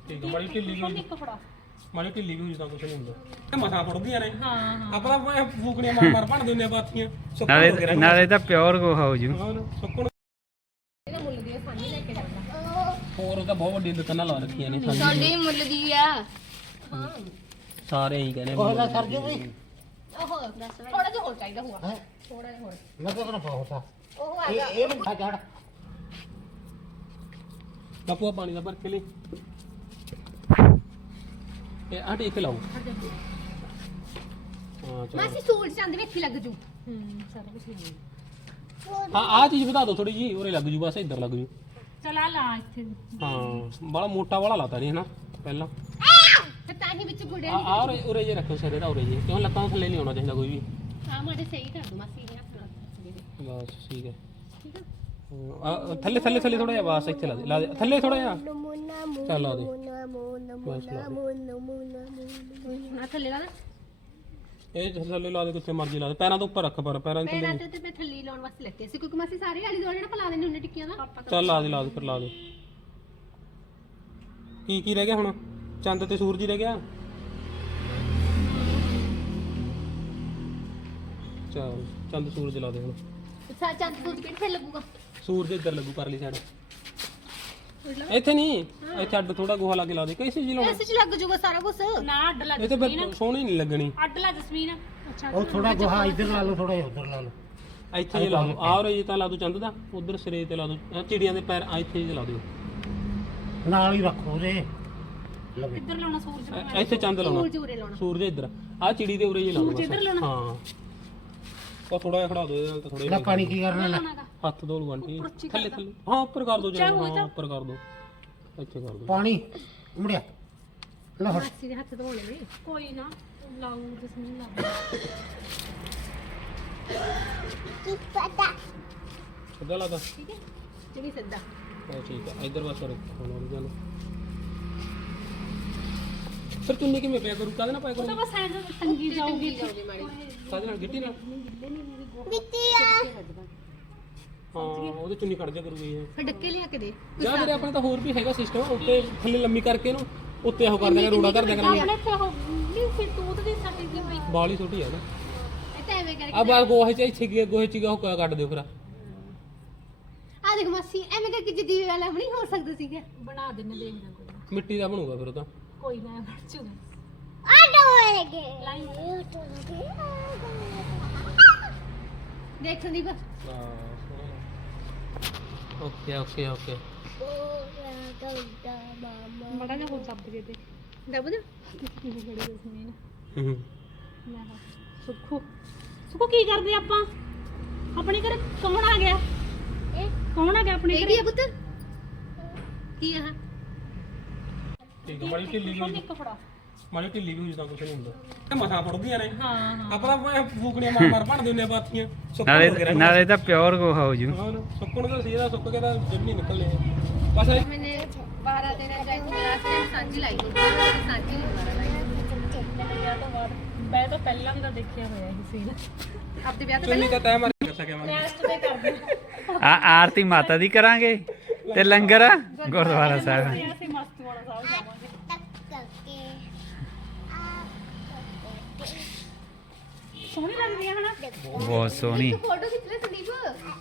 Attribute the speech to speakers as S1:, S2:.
S1: ਠੀਕ ਹੈ ਮਾੜੀ ਢਿੱਲੀ ਵੀ ਮਾੜੀ ਢਿੱਲੀ ਵੀ ਤਾਂ ਕੁਛ ਨਹੀਂ ਹੁੰਦਾ ਮਸਾਂ ਫੁੱਟਦੀਆਂ ਨੇ ਹਾਂ ਆਪਾਂ ਤਾਂ ਫੂਕਣੀਆਂ ਮਾਰ ਭੰਨ ਦਿੰਦੇ ਆ ਬਾਥੀਆਂ
S2: ਨਾਲੇ ਤਾਂ ਪਿਓਰ ਗੋਹਾ ਹੋ ਜੂ
S1: ਸੁੱਕਣ
S3: ਇਹਦਾ ਮੁੱਲ ਦੀ ਸਾਨੀ ਲੈ ਕੇ ਜਾਂਦਾ
S1: ਹੋਰ ਤਾਂ ਬਹੁਤ ਵੱਡੀ ਦੁਕਾਨਾਂ ਲਾ ਰੱਖੀਆਂ ਨੇ
S3: ਸਾਡੀ ਮੁੱਲ ਦੀ ਆ ਹਾਂ
S1: ਸਾਰੇ ਹੀ ਕਹਿੰਦੇ
S4: ਉਹ ਨਾ ਕਰ ਜੂਗੀ
S3: ਉਹ ਥੋੜਾ ਜਿਹਾ ਹੋਰ ਚਾਹੀਦਾ ਹੋਊਗਾ ਥੋੜਾ ਜਿਹਾ ਹੋਰ
S4: ਮੈਂ ਤਾਂ ਨਾ ਪਾਉਤਾ
S3: ਉਹ ਆ
S4: ਇਹ ਨੂੰ ਚੜ
S1: ਬਾਪੂ ਪਾਣੀ ਦਾ ਭਰ ਕੇ ਲਈ ਇਹ ਆ ਟੇਕ ਲਾਓ ਹਾਂ ਚਲੋ
S3: ਮਾਸੀ ਸੂਟ ਚੰਦ ਵੇਖੀ ਲੱਗ ਜੂ ਸਾਰਾ ਕੁਝ ਨਹੀਂ
S1: ਹਾਂ ਆ ਚੀਜ਼ ਵਧਾ ਦਿਓ ਥੋੜੀ ਜੀ ਉਰੇ ਲੱਗ ਜੂ ਬਸ ਇੱਧਰ ਲੱਗ ਜੂ
S3: ਚਲਾ ਲਾ ਇੱਥੇ
S1: ਹਾਂ ਬੜਾ ਮੋਟਾ ਵਾਲਾ ਲਾਤਾ ਨਹੀਂ ਹਨਾ ਪਹਿਲਾਂ
S3: ਤੇ ਤਾਂ ਹੀ ਵਿੱਚ ਗੁੜੇ
S1: ਆ ਉਰੇ ਜੇ ਰੱਖੋ ਸਿਰੇ ਦਾ ਉਰੇ ਜੇ ਕਿਉਂ ਲੱਤਾਂ ਥੱਲੇ ਨਹੀਂ ਆਉਣਾ ਚਾਹੀਦਾ ਕੋਈ ਵੀ
S3: ਹਾਂ ਮਾੜੇ ਸਹੀ ਕਰ ਦੋ ਮਾਸੀ ਨੇ ਹੱਥ ਨਾਲ
S1: ਬਸ ਠੀਕ ਹੈ
S3: ਠੀਕ ਹੈ
S1: ਥੱਲੇ ਥੱਲੇ ਥੱਲੇ ਥੋੜਾ ਜਿਹਾ ਬਸ ਇੱਥੇ ਲਾ ਦੇ ਥੱਲੇ ਥੋੜਾ ਜਿਹਾ ਚੱਲ ਲਾ ਦੇ ਬਸ ਲਾ ਦੇ
S3: ਨਾ ਥੱਲੇ ਲਾ
S1: ਇਹ ਥੱਲੇ ਲਾ ਦੇ ਕਿੱਥੇ ਮਰਜ਼ੀ ਲਾ ਦੇ ਪੈਰਾਂ ਤੋਂ ਉੱਪਰ ਰੱਖ ਪਰ ਪੈਰਾਂ ਦੇ
S3: ਪੈਰਾਂ
S1: ਥੱਲੇ
S3: ਤੇ ਮੈਂ ਥੱਲੇ ਲਾਉਣ ਵਾਸਤੇ ਲੱਗੇ ਸੀ ਕਿਉਂਕਿ ਮਾਸੀ ਸਾਰੇ ਆਲੀ ਦੁਆਲੇ ਨਾ ਪਲਾ ਦੇਣੇ ਉਹਨੇ ਟਿੱਕੀਆਂ ਦਾ
S1: ਚੱਲ ਲਾ ਦੇ ਫਿਰ ਲਾ ਦੇ ਕੀ ਰਹਿ ਗਿਆ ਹੁਣ ਚੰਦ ਤੇ ਸੂਰਜ ਹੀ ਰਹਿ ਗਿਆ ਚੱਲ ਚੰਦ ਸੂਰਜ ਲਾ ਦੇ ਹੁਣ
S3: ਸਾ ਚੰਦ ਸੂਟ ਕਿੱਥੇ ਫਿਰ ਲੱਗੂਗਾ
S1: ਸੂਰਜ ਇੱਧਰ ਲੱਗੂ ਪਰਲੀ ਸਾਈਡ ਇੱਥੇ ਨਹੀਂ ਇੱਥੇ ਅੱਡ ਥੋੜਾ ਗੋਹਾ ਲਾ ਕੇ ਲਾ ਦੇ ਕਿਸੇ ਜੀ ਲਾਉਣਾ
S3: ਇਸ ਚ ਲੱਗ ਜੂਗਾ ਸਾਰਾ ਕੁਝ ਨਾ ਅੱਡ ਲੱਗ
S1: ਇਹ ਤੇ ਫਿਰ ਸੋਹਣੀ ਨਹੀਂ ਲੱਗਣੀ
S3: ਅੱਡ ਲਾ ਜਸਮੀਨ ਅੱਛਾ
S4: ਉਹ ਥੋੜਾ ਗੋਹਾ ਇੱਧਰ ਲਾ ਲਓ ਥੋੜਾ ਜਿਹਾ ਉੱਧਰ ਲਾ ਲਓ
S1: ਇੱਥੇ ਜੇ ਲਾ ਦੋ ਆਹ ਰੇ ਤਾਂ ਲਾ ਦੋ ਚੰਦ ਦਾ ਉਧਰ ਸਿਰੇ ਤੇ ਲਾ ਦੋ ਚਿੜੀਆਂ ਦੇ ਪੈਰ ਇੱਥੇ ਜੇ ਲਾ ਦਿਓ
S4: ਨਾਲ ਹੀ ਰੱਖੋ ਰੇ ਲਵੇ
S3: ਇੱਧਰ ਲਾਉਣਾ ਸੂਰਜ
S1: ਇੱਥੇ ਚੰਦ ਲਾਉਣਾ
S3: ਸੂਰਜ ਉਰੇ ਲਾਉਣਾ
S1: ਸੂਰਜ ਇੱਧਰ ਆਹ ਚਿੜੀ ਦੇ ਉਰੇ ਜੇ ਲਾ ਦੋ
S3: ਇੱਧਰ ਲਾਉਣਾ
S1: ਹਾਂ ਉਹ ਥੋੜਾ ਜਿਹਾ ਖੜਾ ਦੋ ਇਹਦੇ ਨਾਲ ਤਾਂ ਥੋੜਾ
S4: ਇਹਦਾ ਪਾਣੀ ਕੀ ਕਰਨਾ ਲੈ
S1: ਹੱਥ ਧੋ ਲੂ ਆਂਟੀ ਥੱਲੇ ਥੱਲੇ ਹਾਂ ਉੱਪਰ ਕਰ ਦੋ ਜਰਾ ਹਾਂ ਉੱਪਰ ਕਰ ਦੋ ਇੱਥੇ ਕਰ ਦੋ
S4: ਪਾਣੀ ਮੁੜਿਆ ਲੈ ਫੜ
S3: ਮਾਸੀ ਦੇ ਹੱਥ ਧੋਣੇ ਨੇ ਕੋਈ ਨਾ ਲਾਉ ਜਸਮੀਨ ਲਾ
S1: ਸਿੱਧਾ ਲਾ ਦਾ
S3: ਠੀਕ ਹੈ ਜਿਹੜੀ ਸਿੱਧਾ
S1: ਠੀਕ ਹੈ ਇੱਧਰ ਬਸ ਰੱਖੋ ਨਾਲ ਜਾਨ ਫਿਰ ਚੁੰਨੀ ਕਿਵੇਂ ਪਿਆ ਕਰੂ ਕਾਹਦੇ ਨਾਲ ਪਾਇਆ ਕਰੂ
S3: ਬਸ ਐਂ ਤੰਗੀ ਜਾਊਗੀ ਮਾੜੀ
S1: ਕਾਹਦੇ ਨਾਲ ਗਿੱਟੀ ਨਾਲ ਹਾਂ ਉਹਦੇ ਚੁੰਨੀ ਕੱਢ ਜਾ ਕਰੂਗੀ ਇਹ
S3: ਫਿਰ ਡੱਕੇ ਲਿਆ ਕੇ ਦੇ
S1: ਜਾਂ ਮੇਰੇ ਆਪਣੇ ਤਾਂ ਹੋਰ ਵੀ ਹੈਗਾ ਸਿਸਟਮ ਉੱਤੇ ਥੱਲੇ ਲੰਮੀ ਕਰਕੇ ਇਹਨੂੰ ਉੱਤੇ ਉਹ ਕਰ ਦੇਗਾ ਰੋੜਾ ਕਰ ਦੇਗਾ
S3: ਆਪਣੇ ਇੱਥੇ ਉਹ ਨਹੀਂ ਫਿਰ ਤੂਤ ਦੀ ਸਾਡੀ ਦੀ ਪਈ
S1: ਬਾਲ ਹੀ ਛੋਟੀ ਆ ਨਾ
S3: ਇਹ ਤਾਂ ਐਵੇਂ ਕਰਕੇ
S1: ਆ ਬਾਲ ਗੋਹੇ ਚ ਇੱਥੇ ਗੋਹੇ ਚ ਉਹ ਕੱਢ ਦਿਓ ਫਿਰ
S3: ਆ ਦੇਖ ਮਾਸੀ ਐਵੇਂ ਕਰਕੇ ਜਿੱਦੀ ਵਾਲਾ ਨਹੀਂ ਹੋ ਸਕਦਾ ਸੀਗਾ ਬਣਾ ਦੇਣੇ ਦੇਖਦਾ ਕੋਈ
S1: ਮਿੱਟੀ ਦਾ ਬਣੂਗਾ ਫਿਰ ਉਹ ਤਾਂ
S3: ਕੋਈ ਨਾ ਬਣ ਜੂਗਾ ਦੇਖ ਸੰਦੀਪ
S1: ਓਕੇ ਓਕੇ ਓਕੇ
S3: ਬੜਾ ਨਾ ਹੋਰ ਦੱਬ ਦੇ ਤੇ ਦੱਬ ਦੇ ਬੜੀ ਜਸਮੀਨ ਲੈ ਸੁੱਖੂ ਸੁੱਖੂ ਕੀ ਕਰਦੇ ਆਪਾਂ ਆਪਣੇ ਘਰ ਕੌਣ ਆ ਗਿਆ ਇਹ ਕੌਣ ਆ ਗਿਆ ਆਪਣੇ ਘਰ ਇਹ ਪੁੱਤ ਕੀ ਆ
S1: ਠੀਕ ਹੈ ਮਾੜੀ ਢਿੱਲੀ ਵੀ
S3: ਇੱਕ ਫੜਾ
S1: ਮਾੜੀ ਢਿੱਲੀ ਵੀ ਤਾਂ ਕੁਛ ਨਹੀਂ ਹੁੰਦਾ ਮਸਾਂ ਫੁੱਟਦੀਆਂ ਨੇ
S3: ਹਾਂ ਹਾਂ
S1: ਆਪਾਂ ਤਾਂ ਫੂਕਣੀਆਂ ਮਾਰ ਭੰਨ ਦਿੰਦੇ ਆ ਬਾਥੀਆਂ
S2: ਨਾਲੇ ਤਾਂ ਪਿਓਰ ਗੋਹਾ ਹੋ ਜੂ
S1: ਸੁੱਕਣ ਦਾ ਸੀ ਇਹਦਾ ਸੁੱਕ ਕੇ ਤਾਂ ਜਿੰਮ ਨਹੀਂ ਨਿਕਲਨੇ ਬਸ
S3: मैंने 12 दिन लास्ट टाइम सांझी लाई थी सांझी ਵਿਆਹ ਤੋਂ ਬਾਅਦ ਮੈਂ ਤਾਂ ਪਹਿਲਾਂ ਦਾ ਦੇਖਿਆ ਹੋਇਆ ਇਹ ਸੀਨ ਆਪਦੇ ਵਿਆਹ ਤੋਂ
S1: ਚੁੰਨੀ ਤਾਂ ਤੈਅ ਮਾਰ ਕਰ ਸਕਿਆ ਮੈਂ
S3: ਲਾਸਟ ਤੇ ਕਰਦੇ
S2: ਆਰਤੀ ਮਾਤਾ ਦੀ ਕਰਾਂਗੇ ਤੇ ਲੰਗਰ ਗੁਰਦੁਆਰਾ ਸਾਹਿਬ
S3: ਅਸੀਂ ਮਸਤ ਵਾਲਾ ਸਾਹਿਬ ਜਾਵਾਂਗੇ ਸੋਹਣੀ ਲੱਗਦੀ ਹੈ ਹਨਾ
S2: ਬਹੁਤ ਸੋਹਣੀ
S3: ਫੋਟੋ ਖਿੱਚ ਲੈ ਸੰਦੀਪ